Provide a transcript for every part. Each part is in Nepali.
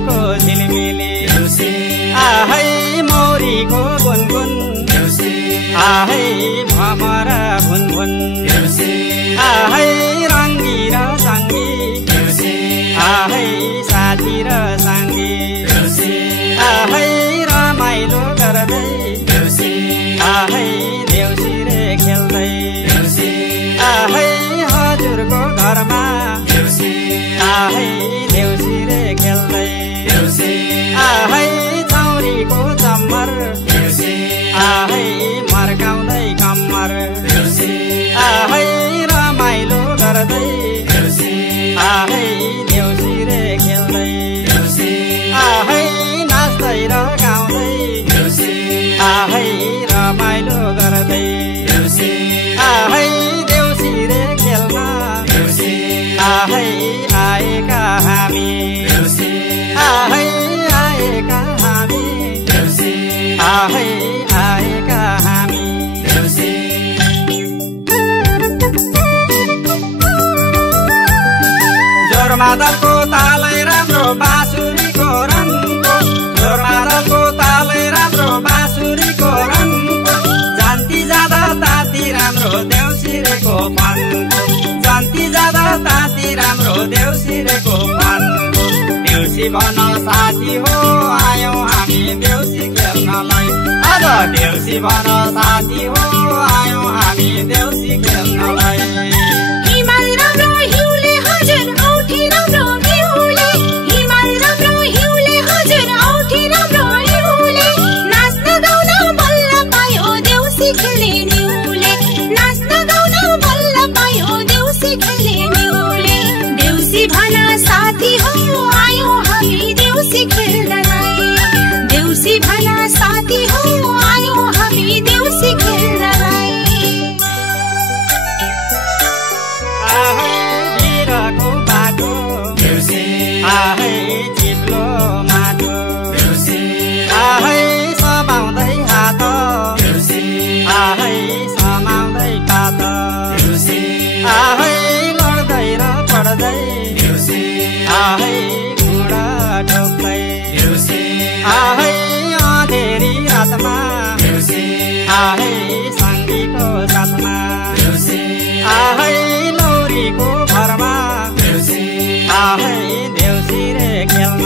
झिलिको झिलिमिली आहै मौरीको गुनगुन आहै भमर भुनभुन आहै रङ्गी र सङ्गी आहै साथी र सङ्गी आहै रमाइलो गर्दै आहै देउसिरे खेल्दै आहै हजुरको घरमा आहै देउसिरे खेल्दै आहै चौरीको चम्मर आहै मर्काउँदै कम्मर आहै रमाइलो गर्दै आहै देउसिरे खेल्दै आहै नाच्दै र गाउँदै आहै रमाइलो गर्दै आहै देउसिरे खेल्न आहै आएका हामी आहै आएका हामी आहै आएका हामी जोरमादलको तालै राम्रो बाँसुरीको रङको जोरमादलको तालै राम्रो बाँसुरीको रङको जान्ती जाँदा ताती राम्रो देउसिरेको फनको जान्ती जाँदा ताती राम्रो देउसिरेको फनको देउसी भन साथी हो आयौँ हामी देउसी खेल्नलाई आज देउसी भन साथी हो आयौँ हामी देउसी खेल्नलाई हिमाल राम्रो हिउँले हजुर औठी राम्रो बिउले हिमाल राम्रो हिउँले हजुर औठी राम्रो बिउले नाच्न गाउन बल्ल पायो देउसी खेल्ने निउले नाच्न गाउन बल्ल पायो देउसी खेल्ने निउले देउसी भन साथी हो आयौँ हामी देउसी खेल्नलाई देउसी भन साथी हो आयौँ हामी देउसी खेल्नलाई आहै भिरको बाटो आहै चिप्लो माटो आहै समाउँदै हात आहै समाउँदै पात आहै लड्दै र पढ्दै आहै घुँडा ठोक्दै आहै अँधेरी रातमा आहै सङ्गीको साथमा आहै लौरीको भरमा आहै देउसिरे खेल्न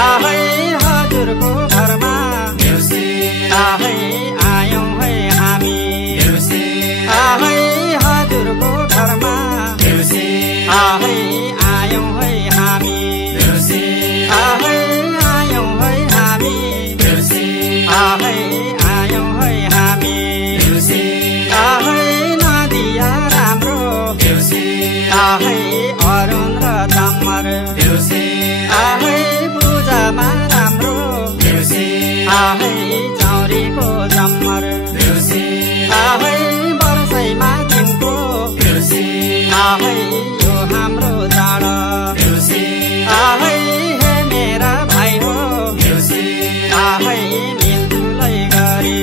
आहै हजुरको घरमा आहै आयौँ है हामी आहै हजुरको घरमा आहै आयौँ है हामी आहै आयौँ है हामी आहै आयौँ है हामी आहै नदिया राम्रो आहै अरुण र चम्मर आहै पूजामा राम्रो आहै चौरीको चम्मर आहै वर्षैमा तिनको आहै यो हाम्रो चाड आहै हे मेरा भाइ हो आहै मिलजुलै गरी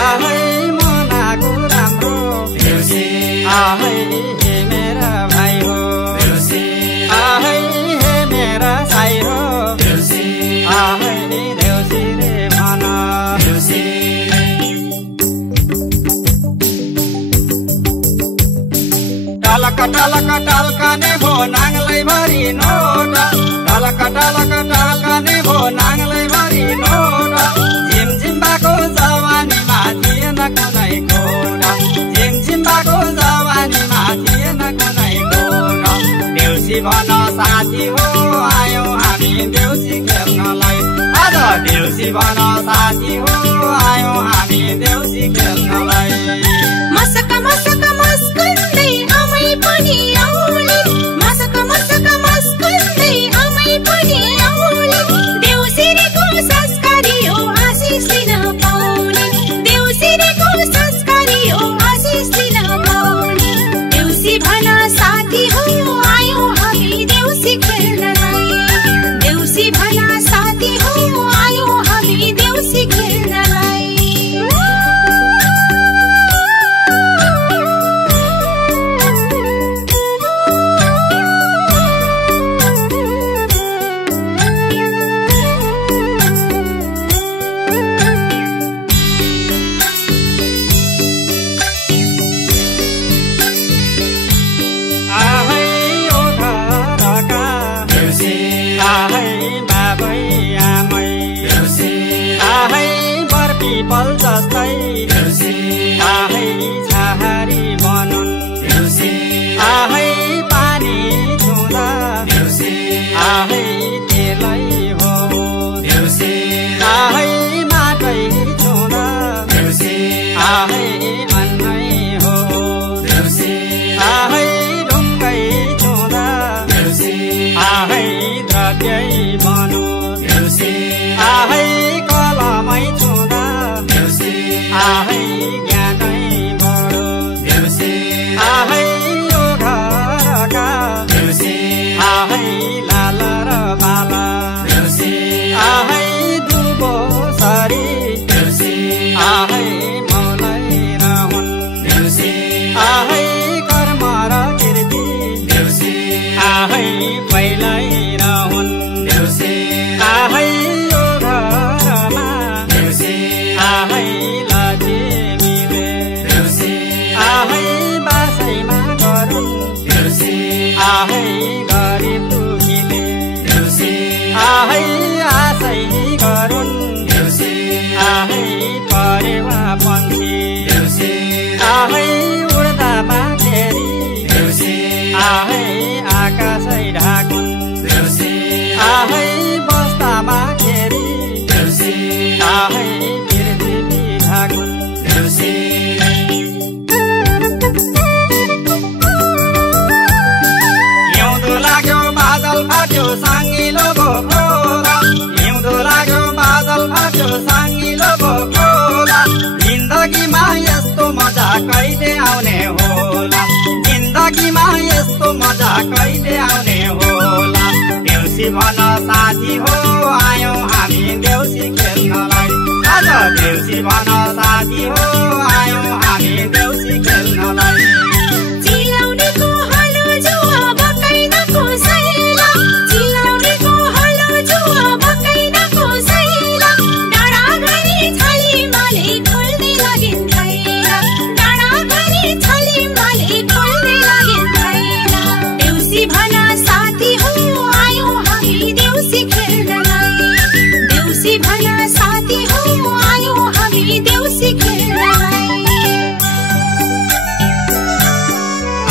आहै मनाको राम्रो आहै हे मेरा भाइ हो आहै हे मेरा साई हो आहै देउसिरे भन टलक टलक टल्कने भो नाङ्लै भरि नोट टलक टलक टल्कने भो नाङ्लै भरि नोट झिमझिम्बाको जवानीमा थिएन कुनै खोट झिमझिम्बाको जवानीमा थिएन कुनै खोट देउसी भन साथी हो आयौँ हामी देउसी खेल्नलाई आज देउसी भन साथी हो आयौँ हामी देउसी खेल्नलाई मसक मसक मस्कन्दै आमै पनि आउले मसक मसक मस्कन्दै आमै पनि आउले देउसिरेको संस्कारी हो आशिष लिन पाउने देउसिरेको संस्कारी हो आशिष लिन पाउने देउसी भन साथी हो आयौँ हामी देउसी खेल्नलाई देउसी भन साथी हो आयौँ हामी देउसी खेल्नलाई पिपल जस्तै आहै छहारी बनुन् आहै पानी छुँदा आहै तेलै हो आहै माटै छुँदा आहै अन्नै हो आहै ढुङ्गै छुँदा आहै द्रव्यै बनोस् आहै कलमै छुँदा आहै ज्ञानै बढोस् आहै यो घरका आहै लाल र बाला आहै दुबो सरी आहै मौलै रहन् आहै कर्म र कीर्ति आहै पहिलै रहन् आहै यो घरमा आहै लक्ष्मीले आहै बासैमा गरुन् आहै गरिब दुखीले आहै आशै गरुन् आहै परेवा पन्छी आहै उड्दा बाँखेरी आहै आकाशै ढाकुन् आहै बस्दामा खेरी आहै पृथ्वी ढाकुन् हिउँदो लाग्यो बादल फाट्यो साङ्गिलो खोला हिउँदो लाग्यो बादल फाट्यो साङ्गिलो खोला जिन्दगीमा यस्तो मजा कहिले आउने होला जिन्दगीमा यस्तो मजा कहिले आउने होला देउसी भन साथी हो आयौं हामी देउसी खेल्नलाई आज देउसी भन साथी हो आयौं हामी देउसी खेल्नलाई चिलाउनेको हलो जुवा बकैनाको सैला चिलाउनेको हलो जुवा बकैनाको सैला डाँडा घरी छली माले खोल्ने लागिन् थैला डाँडा घरी छली माले खोल्ने लागिन् थैला देउसी भन साथी हो आयौं हामी देउसी खेल्नलाई देउसी भन साथी हो आयौं हामी देउसी खेल्नलाई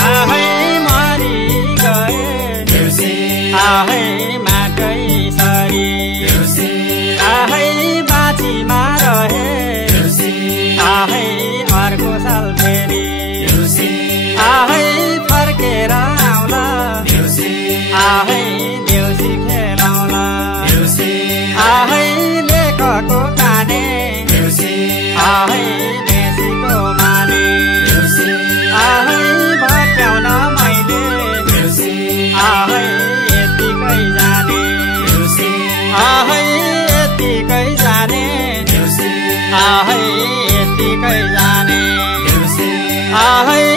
आहै मरि गए आहै माटै सरी आहै बाँचीमा रहे आहै अर्को साल फेरि आहै फर्केर आउला आहै देउसी खेलाउला आहै लेखको काने आहै बेसीको माने आहै भट्याउन मैले आहै यतिकै जाने आहै यतिकै जाने आहै यतिकै जाने आहै